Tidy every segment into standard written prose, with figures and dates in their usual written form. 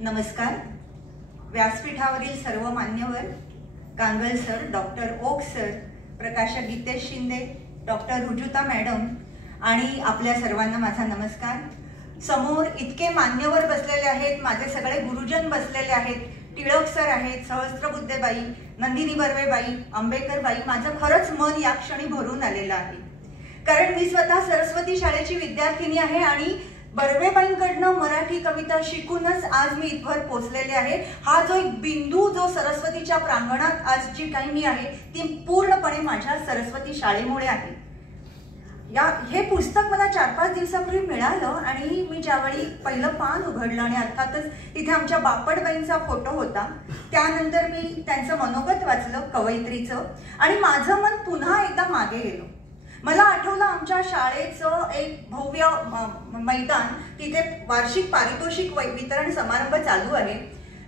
नमस्कार. व्यासपीठावरील सर्व मान्यवर, Kangal sir, doctor Oak sir, प्रकाशक गीतेश शिंदे, डॉक्टर रुजुता मॅडम आणि आपल्या सर्वांना माझा नमस्कार. समोर इतके मान्यवर बसलेले आहेत, माझे सगळे गुरुजन बसलेले आहेत. टिळक सर आहेत, सहस्त्रबुद्धेबाई, नंदिनी बर्वेबाई, आंबेकरबाई. माझं खरंच मन या क्षणी भरून आलेलं आहे, कारण मी स्वतः सरस्वती शाळेची विद्यार्थिनी आहे आणि बर्वेबाईंकडनं मराठी कविता शिकूनच आज मी इथवर पोचलेले आहे. हा जो एक बिंदू, जो सरस्वतीच्या प्रांगणात आज जी काही मी आहे, ती पूर्णपणे माझ्या सरस्वती शाळेमुळे आहे. हे पुस्तक मला 4-5 दिवसापूर्वी मिळालं आणि मी ज्यावेळी पहिलं पान उघडलं आणि अर्थातच इथे आमच्या बापटबाईंचा फोटो होता, त्यानंतर मी त्यांचं मनोगत वाचलं कवयित्रीचं आणि माझं मन पुन्हा एकदा मागे गेलो. मला आठवलं आमच्या शाळेचं एक भव्य मैदान, तिथे वार्षिक पारितोषिक वितरण समारंभ चालू आहे.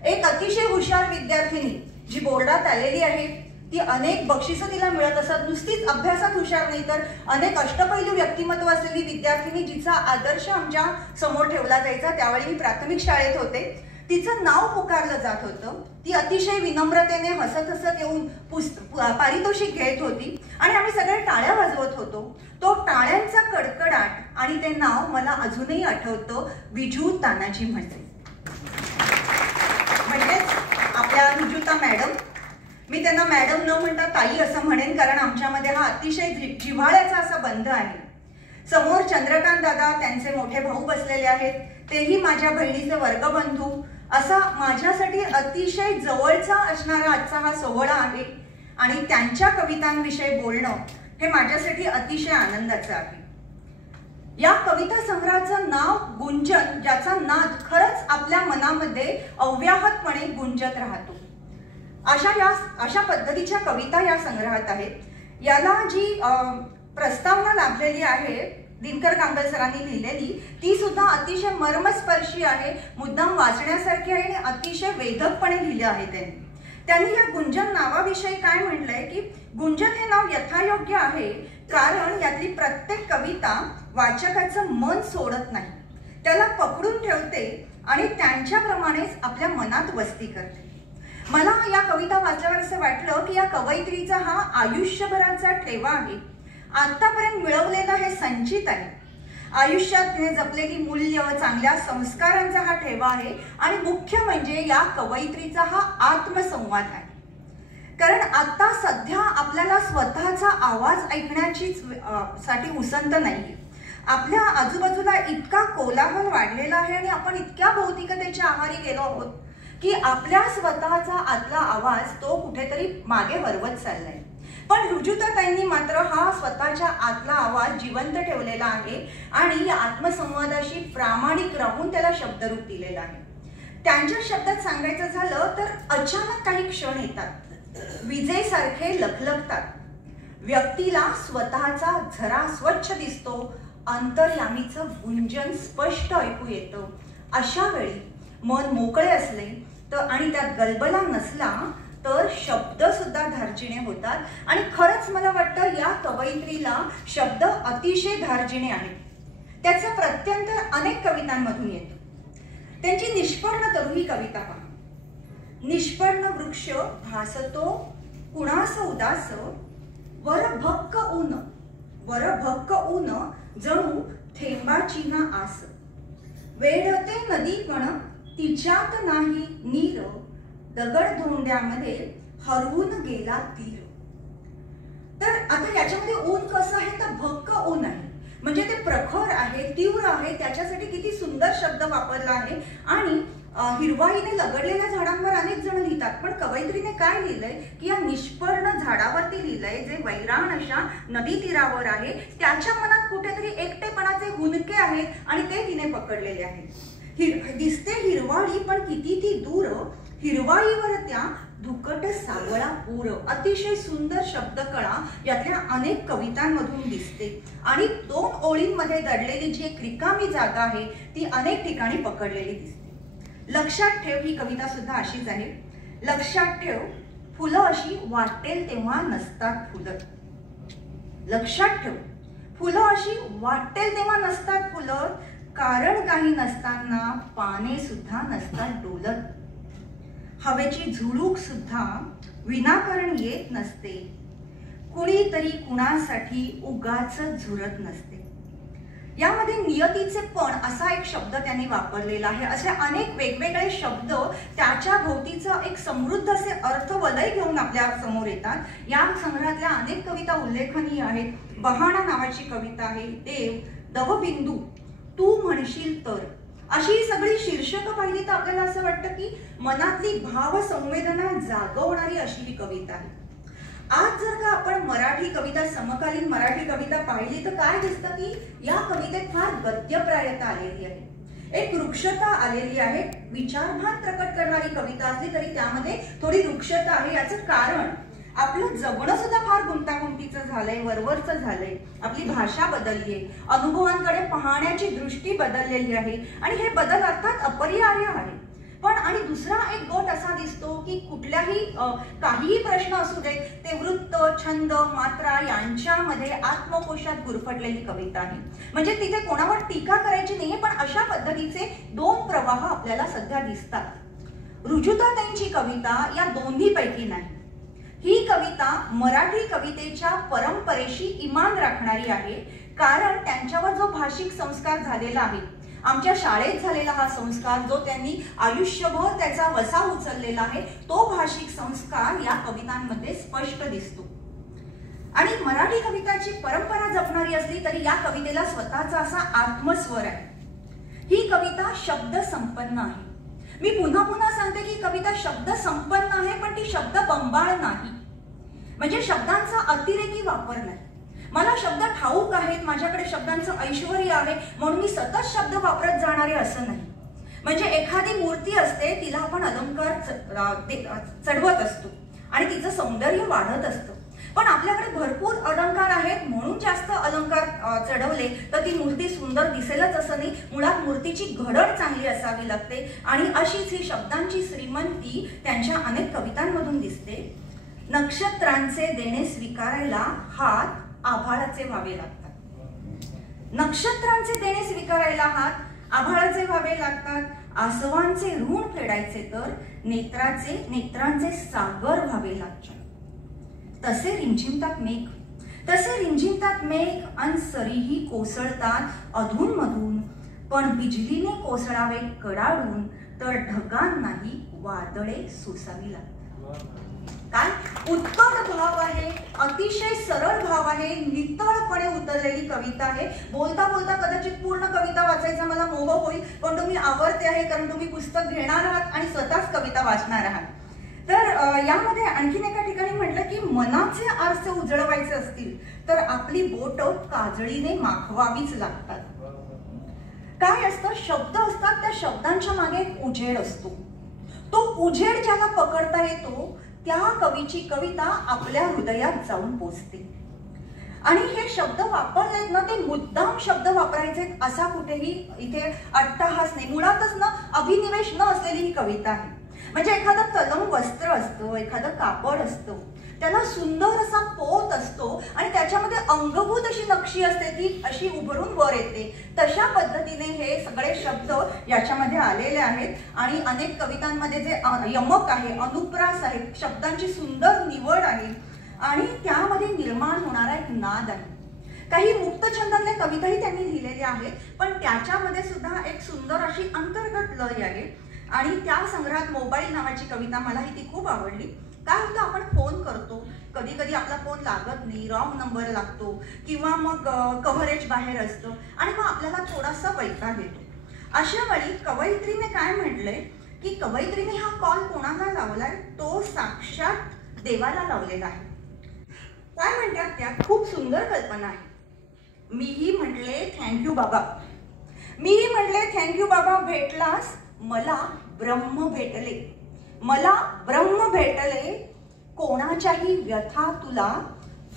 एक अतिशय हुशार विद्यार्थिनी जी बोर्डात आलेली आहे, ती अनेक बक्षिसं तिला मिळत असत. नुसतीच अभ्यासात हुशार नाही तर अनेक अष्टपैलू व्यक्तिमत्व असलेली विद्यार्थिनी, जिचा आदर्श आमच्या समोर ठेवला जायचा. त्यावेळी मी प्राथमिक शाळेत होते. तिचं नाव पुकारलं जात होतं. ती अतिशय विनम्रतेने हसत हसत येऊन पारितोषिक घेत होती आणि आम्ही सगळे टाळ्या वाजवत होतो. तो टाळ्यांचा कडकडाट आणि ते नाव मला अजूनही आठवतं, विजू तानाजी म्हसे, म्हणजेच आपल्या रुजुता मॅडम. मी त्यांना मॅडम न म्हणता ताई असं म्हणेन, कारण आमच्यामध्ये हा अतिशय जिव्हाळ्याचा असा बंध आहे. समोर चंद्रकांत दादा, त्यांचे मोठे भाऊ बसलेले आहेत, तेही माझ्या बहिणीचे वर्गबंधू. असा माझ्यासाठी अतिशय जवळचा असणारा आजचा हा सोहळा आहे आणि त्यांच्या कवितांविषयी बोलणं हे माझ्यासाठी अतिशय आनंदाचं आहे. या कविता संग्रहाचं नाव गुंजन, ज्याचा नाद खरंच आपल्या मनामध्ये अव्याहतपणे गुंजत राहतो. अशा पद्धतीच्या कविता या संग्रहात आहेत. याला जी प्रस्तावना लाभलेली आहे दिनकर कांगल सरांनी लिहिलेली, ती सुद्धा अतिशय मर्मस्पर्शी आहे, मुद्दाम वाचण्यासारखी आहे आणि अतिशय वेधकपणे लिहिलं आहे. त्यांनी या गुंजन नावाविषयी काय म्हटलंय की गुंजन हे नाव यथायोग्य आहे, कारण यातली प्रत्येक कविता वाचकाचं मन सोडत नाही, त्याला पकडून ठेवते आणि त्यांच्याप्रमाणेच आपल्या मनात वस्ती करते. मला या कविता वाचल्यावर असं वाटलं की या कवयित्रीचा हा आयुष्यभराचा ठेवा आहे. आतापर्यंत मिळवलेला हे संचित आहे. आयुष्यात जपलेली मूल्य, चांगल्या संस्कारांचा हा ठेवा आहे आणि मुख्य म्हणजे या कवयित्रीचा हा आत्मसंवाद आहे. कारण आता सध्या आपल्याला स्वतःचा आवाज ऐकण्याची साठी उसंत नाहीये. आपल्या आजूबाजूला इतका कोलाहल वाढलेला आहे आणि आपण इतक्या भौतिकतेच्या आहारी गेलो आहोत की आपल्या स्वतःचा आतला आवाज तो कुठेतरी मागे हरवत चाललाय. पण रुजुताताईंनी मात्र हा स्वतःच्या आतला आवाज जिवंत ठेवलेला आहे आणि या आत्मसंवादाशी प्रामाणिक राहून त्याला शब्दरूप दिलेला आहे. त्यांच्या शब्दात सांगायचं झालं तर अचानक काही क्षण येतात, विजेसारखे लखलखतात. व्यक्तीला स्वतःचा झरा स्वच्छ दिसतो, अंतर्यामीचं गुंजन स्पष्ट ऐकू येतं. अशा वेळी मन मोकळे असले तर आणि त्यात गलबला नसला तर शब्द सुद्धा धार्जिणे होतात. आणि खरंच मला वाटतं या कवयित्रीला शब्द अतिशय धार्जिणे आहेत. त्याचं प्रत्यंतर अनेक कवितांमधून येतं. त्यांची निष्पर्ण तरू ही कविता पहा. निष्पर्ण वृक्ष भासतो कुणास उदास, वर भक्क ऊन जणू थेंबाची ना आस. वेढते नदी पण तिच्यात नाही नीर, दगड धोंड्यामध्ये हरवून गेला तीर. तर आता याच्यामध्ये ऊन कसं आहे तर भक्क ऊन आहे, म्हणजे ते प्रखर आहे, तीव्र आहे. त्याच्यासाठी किती सुंदर शब्द वापरला आहे. आणि हिरवाईने लगडलेल्या झाडांवर अनेक जण लिहितात, पण कवयित्रीने काय लिहिलंय की या निष्पर्ण झाडावरती लिहिलंय, जे वैराण अशा नदी तीरावर आहे. त्याच्या मनात कुठेतरी एकटेपणाचे हुंदके आहेत आणि ते तिने पकडलेले आहेत. दिसते हिरवाळी पण किती ती दूर, हिरवाईवर त्या धुकट सावळा पूर. अतिशय सुंदर शब्दकळा यातल्या अनेक कवितांमधून दिसते आणि 2 ओळींमध्ये दडलेली जी एक रिकामी जागा आहे ती अनेक ठिकाणी पकडलेली दिसते. लक्षात ठेव ही कविता सुद्धा अशीच आहे. लक्षात ठेव, फुलं अशी वाटेल तेव्हा नसतात फुलं. लक्षात ठेव, फुलं अशी वाटेल तेव्हा नसतात फुलं, कारण काही नसताना पाने सुद्धा नसतात डोलत, हवेची झुळूक सुद्धा विनाकारण येत नसते, कुणीतरी कुणासाठी उगाच झुरत नसते. यामध्ये नियतीचे पण असा एक शब्द त्यांनी वापरलेला आहे. असे अनेक वेगवेगळे शब्द त्याच्या भोवतीचा एक समृद्ध असे अर्थवलय घेऊन आपल्या समोर येतात. या संग्रहातल्या अनेक कविता उल्लेखनीय आहेत. बहाणा नावाची कविता आहे, देव, दवबिंदू, तू म्हणशील तर, अशी सगळी शीर्षकं पाहिली तर आपल्याला असं वाटतं की मनातली भाव संवेदना जागवणारी अशी ही कविता आहे. आज जर का आपण मराठी कविता, समकालीन मराठी कविता पाहिली तर काय दिसतं की या कवितेत फार गद्यप्रायता आलेली आहे, एक वृक्षता आलेली आहे. विचारभान प्रकट करणारी कविता असली तरी त्यामध्ये थोडी वृक्षता आहे. याचं कारण आपलं जगणं सुद्धा फार गुंतागुंतीचं झालंय, वरवरचं झालंय. आपली भाषा बदलली आहे, अनुभवांकडे पाहण्याची दृष्टी बदललेली आहे आणि हे बदल अर्थात अपरिहार्य आहे. पण आणि दुसरा एक गट असा दिसतो की कुठल्याही काहीही प्रश्न असू देत, ते वृत्त, छंद, मात्रा यांच्यामध्ये आत्मकोशात गुरफटलेली कविता आहे. म्हणजे तिथे कोणावर टीका करायची नाहीये, पण अशा पद्धतीचे दोन प्रवाह आपल्याला सध्या दिसतात. रुजुताताईंची कविता या दोन्हीपैकी नाही. ही कविता मराठी कवितेच्या परंपरेशी इमान राखणारी आहे, कारण त्यांच्यावर जो भाषिक संस्कार झालेला आहे, आमच्या शाळेत झालेला हा संस्कार, जो त्यांनी आयुष्यभर त्याचा वसा उचललेला आहे, तो भाषिक संस्कार या कवितांमध्ये स्पष्ट दिसतो. आणि मराठी कविताची परंपरा जपणारी असली तरी या कवितेला स्वतःचा असा आत्मस्वर आहे. ही कविता शब्द संपन्न आहे. मी पुन्हा पुन्हा सांगते की कविता शब्द संपन्न आहे, पण ती शब्द बंबाळ नाही. म्हणजे शब्दांचा अतिरेकी वापर नाही. मला शब्द ठाऊक आहेत, माझ्याकडे शब्दांचं ऐश्वर्य आहे म्हणून मी सतत शब्द वापरत जाणारे असं नाही. म्हणजे एखादी मूर्ती असते, तिला आपण अलंकार चढवत असतो आणि तिचं सौंदर्य वाढत असतं. पण आपल्याकडे भरपूर अलंकार आहेत म्हणून जास्त अलंकार चढवले तर ती मूर्ती सुंदर दिसेलच असं नाही. मुळात मूर्तीची घडण चांगली असावी लागते आणि अशीच ही शब्दांची श्रीमंती त्यांच्या अनेक कवितांमधून दिसते. नक्षत्रांचे देणे स्वीकारायला हात आभाळाचे व्हावे लागतात. नक्षत्रांचे देणे स्वीकारायला हात आभाळाचे व्हावे लागतात. आसवांचे ऋण फेडायचे तर नेत्रांचे सागर व्हावे लागतात. तसे रिंझिंतात मेघ अन सरीही कोसळतात अधूनमधून, पण बिजलीने कोसळावे कडाडून तर ढगांनाही वादळे सोसावी लागतात. काय उत्कट भाव आहे, अतिशय सरळ भाव आहे, नितळपणे उतरलेली कविता आहे. बोलता बोलता कदाचित पूर्ण कविता वाचायचा मला मोह होईल, पण तुम्ही आवडते आहे कारण तुम्ही पुस्तक घेणार आहात आणि स्वतःच कविता वाचणार आहात. तर यामध्ये आणखीन एका ठिकाणी म्हटलं की मनाचे आरसे उजळवायचे असतील तर आपली बोट काजळीने माखवावीच लागतात. काय असतं, शब्द असतात, त्या शब्दांच्या मागे एक उजेड असतो. तो उजेड ज्याला पकडता येतो त्या कवीची कविता आपल्या हृदयात जाऊन पोचते. आणि हे शब्द वापरलेत ना, ते मुद्दाम शब्द वापरायचे असा कुठेही इथे अट्टहास नाही. मुळातच ना अभिनिवेश न असलेली ही कविता आहे. म्हणजे एखादं तलम वस्त्र असतं, एखादं कापड असतं, त्याला सुंदर असा पोत असतो आणि त्याच्यामध्ये अंगभूत अशी नक्षी असते, ती अशी उभरून वर येते. तशा पद्धतीने हे सगळे शब्द याच्यामध्ये आलेले आहेत. आणि अनेक कवितांमध्ये जे यमक आहे, अनुप्रास आहे, शब्दांची सुंदर निवड आहे आणि त्यामध्ये निर्माण होणारा एक नाद आहे. काही मुक्त छंदातल्या कविताही त्यांनी लिहिलेल्या आहेत, पण त्याच्यामध्ये सुद्धा एक सुंदर अशी अंतर्गत लय आहे. आणि त्या संग्रहात मोबाईल नावाची कविता, मलाही ती खूप आवडली. काय होतं, आपण फोन करतो, कधी कधी आपला फोन लागत नाही, रॉंग नंबर लागतो किंवा मग कव्हरेज बाहेर असतं आणि मग आपल्याला थोडासा वैताग येतो. अशा वेळी कवयित्रीने काय म्हटलंय की कवयित्रीने हा कॉल कोणाला लावलाय, तो साक्षात देवाला लावलेला आहे. काय म्हणतात त्या, खूप सुंदर कल्पना आहे. मीही म्हटले थँक्यू बाबा, मीही म्हटले थँक्यू बाबा, भेटलास मला ब्रह्म भेटले, मला ब्रह्म भेटले. कोणाच्याही व्यथा तुला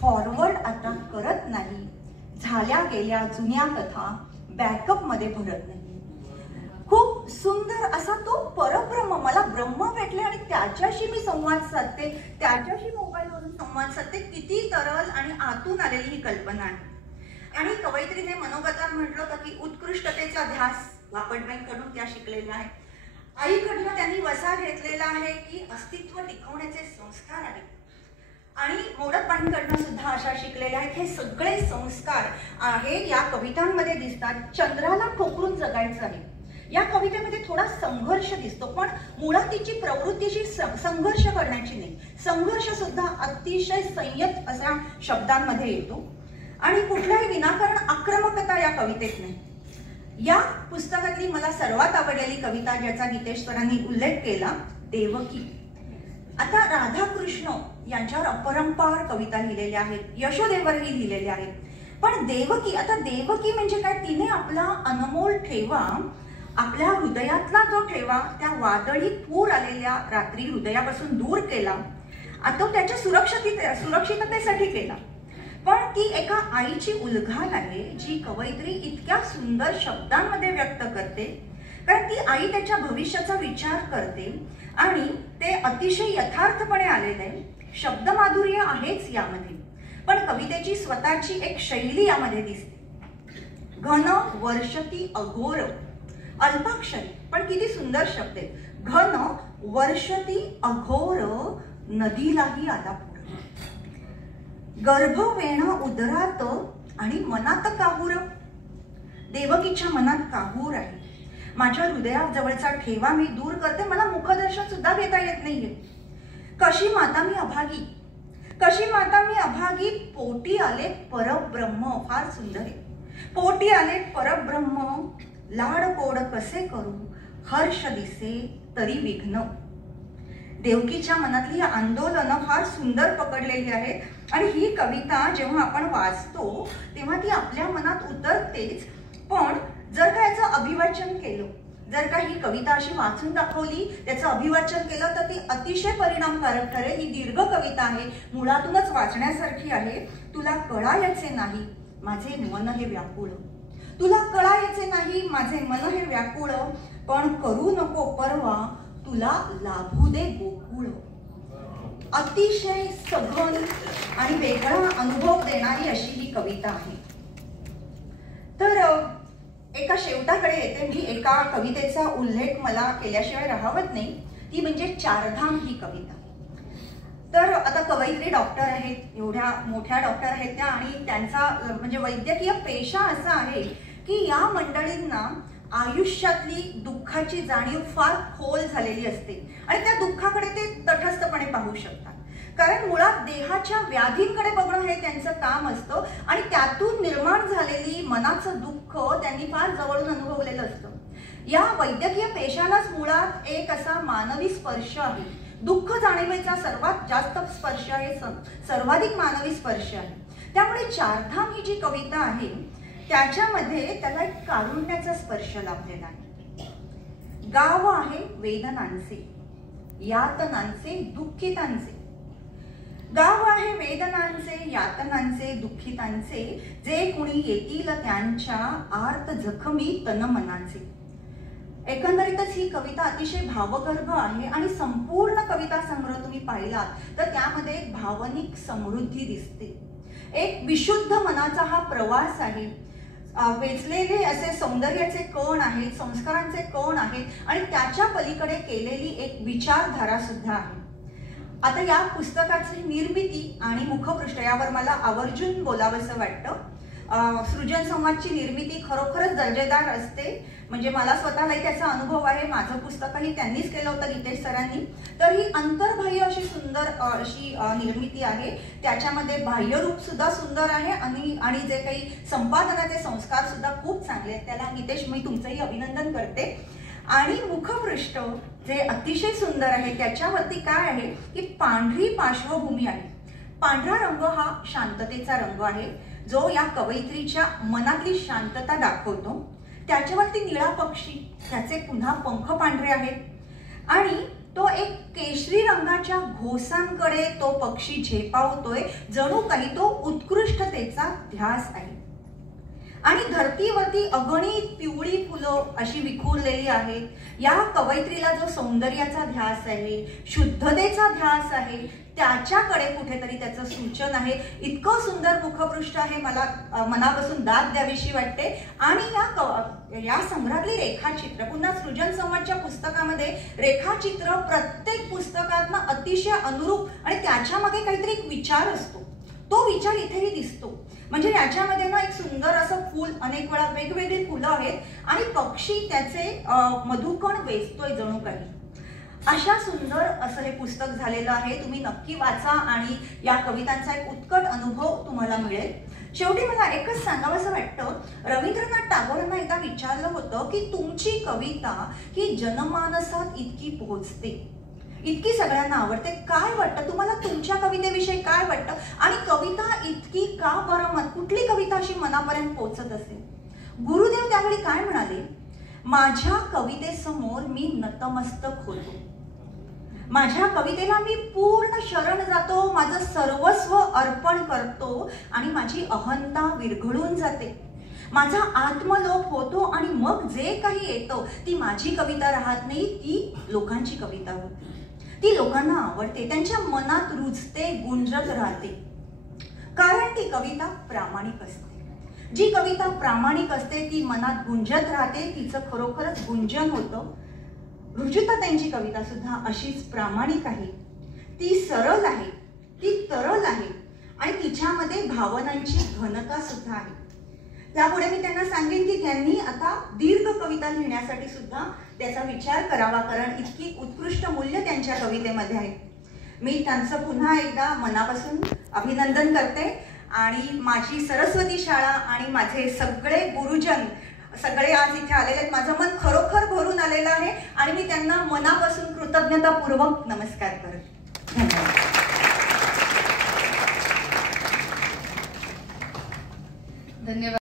फॉरवर्ड आता करत नाही, झाल्या गेल्या जुन्या कथा बॅकअप मध्ये भरत नाही. खूप सुंदर असा तो परब्रह्म, मला ब्रह्म भेटले आणि त्याच्याशी मी संवाद साधते, त्याच्याशी मोबाईलवरून संवाद साधते. किती तरल आणि आतून आलेली ही कल्पना आहे. आणि कवयित्रीने मनोगतात म्हटलं होतं की उत्कृष्टतेचा ध्यास वापडबाईंकडून त्या शिकलेल्या आहेत. आईकडनं त्यांनी वसा घेतलेला आहे की अस्तित्व टिकवण्याचे संस्कार आहेत. आणि मोडकबाईंकडनं सुद्धा अशा शिकलेल्या आहेत. हे सगळे संस्कार आहे या कवितांमध्ये दिसतात. चंद्राला ठोकरून जगायचं आहे या कवितेमध्ये थोडा संघर्ष दिसतो, पण मुळात तिची प्रवृत्तीची संघर्ष करण्याची नाही. संघर्ष सुद्धा अतिशय संयत अशा शब्दांमध्ये येतो आणि कुठल्याही विनाकारण आक्रमकता या कवितेत नाही. या पुस्तकातली मला सर्वात आवडलेली कविता ज्याचा गीतेश सरांनी उल्लेख केला, देवकी. आता राधाकृष्ण यांच्यावर अपरंपार कविता लिहिलेल्या आहेत, यशोदेवरही लिहिलेल्या आहेत. पण देवकी, आता देवकी म्हणजे काय? तिने आपला अनमोल ठेवा, आपल्या हृदयातला जो ठेवा त्या वादळी पूर आलेल्या रात्री हृदयापासून दूर केला. आता त्याच्या सुरक्षिततेसाठी केला. पण ती एका आईची उलघाल आहे जी कवयित्री इतक्या सुंदर शब्दांमध्ये व्यक्त करते, कारण ती आई त्याच्या भविष्याचा विचार करते आणि ते अतिशय यथार्थपणे आलेलं आहे. शब्दमाधुर्य आहेच यामध्ये, पण कवितेची स्वतःची एक शैली यामध्ये दिसते. घन वर्षती अघोर, अल्पाक्षरी पण किती सुंदर शब्द आहे. घन वर्षती अघोर, नदीलाही आला पूर. गर्भ वेण उदरात आणि मनात काहूर. देवकीच्या मनात काहूर आहे. माझ्या हृदयाजवळचा ठेवा मी दूर करते, मला मुखदर्शन सुद्धा घेता येत नाहीये. कशी माता मी अभागी, कशी माता मी अभागी. पोटी आले परब्रह्म. फार सुंदर आहे. पोटी आले परब्रह्म, लाड कोड कसे करू, हर्ष दिसे तरी विघ्न. देवकीच्या मनातली आंदोलन फार सुंदर पकडलेली आहे आणि ही कविता जेव्हा आपण वाचतो तेव्हा ती आपल्या मनात उतरतेच. पण जर का याचं अभिवाचन केलं, जर का ही कविता अशी वाचून दाखवली, त्याचं अभिवाचन केलं तर ती अतिशय परिणामकारक ठरेल. ही दीर्घ कविता आहे, मुळातूनच वाचण्यासारखी आहे. तुला कळायचे नाही माझे मन हे व्याकुळ, तुला कळायचे नाही माझे मन हे व्याकुळ, पण करू नको परवा तुला लाभू दे गोकुळ. अतिशय सघन आणि वेगळा अनुभव देणारी अशी ही कविता आहे. तर एका शेवटाकडे येते मी. एका कवितेचा उल्लेख मला केल्याशिवाय राहवत नाही, ती म्हणजे चारधाम ही कविता. तर आता कवयित्री डॉक्टर आहेत, एवढ्या मोठ्या डॉक्टर आहेत त्या, आणि त्यांचा म्हणजे वैद्यकीय पेशा असा आहे की या मंडळींना आयुष्यातली दुःखाची जाणीव फार खोल झालेली असते आणि त्या दुःखाकडे ते तटस्थपणे पाहू शकतात. कारण मुळात देहाच्या व्याधींकडे बघणं हे त्यांचं काम असतं आणि त्यातून निर्माण झालेली मनाचं दुःख त्यांनी फार जवळून अनुभवलेलं असतं. या वैद्यकीय पेशालाच मुळात एक असा मानवी स्पर्श आहे. दुःख जाणीवेचा सर्वात जास्त स्पर्श आहे, सर्वाधिक मानवी स्पर्श आहे. त्यामुळे चारधाम ही जी कविता आहे त्याच्यामध्ये त्याला एक कारुण्याचा स्पर्श लाभलेला आहे. गाव आहे वेदनांचे, यातनांचे, दुःखितांचे. गाव आहे वेदनांचे, यातनांचे, दुःखितांचे, जे कुणी येतील त्यांच्या आर्त जखमी तनमनांचे. एकंदरीतच ही कविता अतिशय भावगर्भ आहे आणि संपूर्ण कविता संग्रह तुम्ही पाहिलात तर त्यामध्ये एक भावनिक समृद्धी दिसते. एक विशुद्ध मनाचा हा प्रवास आहे. वेचलेले असे सौंदर्याचे कण आहेत, संस्कारांचे कण आहेत आणि त्याच्या पलीकडे केलेली एक विचारधारा सुद्धा आहे. आता या पुस्तकाची निर्मिती आणि मुखपृष्ठ यावर मला आवर्जून बोलावंसं वाटतं. सृजन संवादची निर्मिती खरोखरच दर्जेदार असते. म्हणजे मला स्वतःलाही त्याचा अनुभव आहे. माझं पुस्तकही त्यांनीच केलं होतं, गीतेश सरांनी. तर ही अंतर्बाह्य अशी सुंदर अशी निर्मिती आहे. त्याच्यामध्ये बाह्यरूप सुद्धा सुंदर आहे आणि जे काही संपादनाचे संस्कार सुद्धा खूप चांगले आहेत. त्याला गीतेश मी तुमचंही अभिनंदन करते. आणि मुखपृष्ठ जे अतिशय सुंदर आहे त्याच्यावरती काय आहे की पांढरी पार्श्वभूमी आहे. पांढरा रंग हा शांततेचा रंग आहे जो या कवयित्रीच्या मनातली शांतता दाखवतो. त्याच्यावरती निळा पक्षी, त्याचे पुन्हा पंख पांढरे आहेत आणि तो एक केशरी रंगाच्या घोसांकडे तो पक्षी झेपावतोय, जणू काही तो उत्कृष्टतेचा ध्यास आहे. आणि धरतीवरती अगणित पिवळी फुलं अशी विखुरलेली आहेत. या कवयित्रीला जो सौंदर्याचा ध्यास आहे, शुद्धतेचा ध्यास आहे, त्याच्याकडे कुठेतरी त्याचं सूचन आहे. इतकं सुंदर मुखपृष्ठ आहे, मला मनापासून दाद द्यावीशी वाटते. आणि या संग्रहातली रेखाचित्र, पुन्हा सृजन संवादच्या पुस्तकामध्ये रेखाचित्र प्रत्येक पुस्तकातनं अतिशय अनुरूप आणि त्याच्यामागे काहीतरी एक विचार असतो, तो विचार इथेही दिसतो. म्हणजे याच्यामध्ये ना एक सुंदर असं फूल, अनेक वेळा वेगवेगळी फुलं आहेत आणि पक्षी त्याचे मधुकण वेचतोय जणू काही. अशा सुंदर असं हे पुस्तक झालेलं आहे. तुम्ही नक्की वाचा आणि या कवितांचा एक उत्कट अनुभव तुम्हाला मिळेल. शेवटी मला एकच सांगावंसं वाटतं, रवींद्रनाथ टागोरांना एकदा विचारलं होतं की तुमची कविता ही जनमानसात इतकी पोहोचते, इतकी सगळ्यांना आवडते, काय वाटतं तुम्हाला, तुमच्या कवितेविषयी काय वाटतं, आणि कविता इतकी का बरं, कुठली कविता अशी मनापर्यंत पोहोचत असेल? गुरुदेव त्यावेळी काय म्हणाले, माझ्या कवितेसमोर मी नतमस्तक होतो, माझ्या कवितेला मी पूर्ण शरण जातो, माझं सर्वस्व अर्पण करतो आणि माझी अहंता विरघळून जाते, माझा आत्मलोप होतो आणि मग जे काही येतं ती माझी कविता राहत नाही, ती लोकांची कविता होती. ती लोकांना आवडते, त्यांच्या मनात रुजते, गुंजत राहते, कारण ती कविता प्रामाणिक असते. जी कविता प्रामाणिक असते ती मनात गुंजत राहते, तिचं खरोखरच गुंजन होतं. रुजुता त्यांची कविता सुद्धा अशीच प्रामाणिक आहे, ती सरळ आहे, ती तरल आहे आणि तिच्यामध्ये भावनांची घनता सुद्धा आहे. त्यापुढे मी त्यांना सांगेन की त्यांनी आता दीर्घ कविता लिहिण्यासाठी सुद्धा त्याचा विचार करावा, कारण इतकी उत्कृष्ट मूल्य त्यांच्या कवितेमध्ये आहे. मी त्यांचं पुन्हा एकदा मनापासून अभिनंदन करते. आणि माझी सरस्वती शाळा आणि माझे सगळे गुरुजन सगळे आज इथे आलेले आहेत, माझं मन खरोखर भरून आलेलं आहे आणि मी त्यांना मनापासून कृतज्ञतापूर्वक नमस्कार करते. धन्यवाद. धन्यवाद.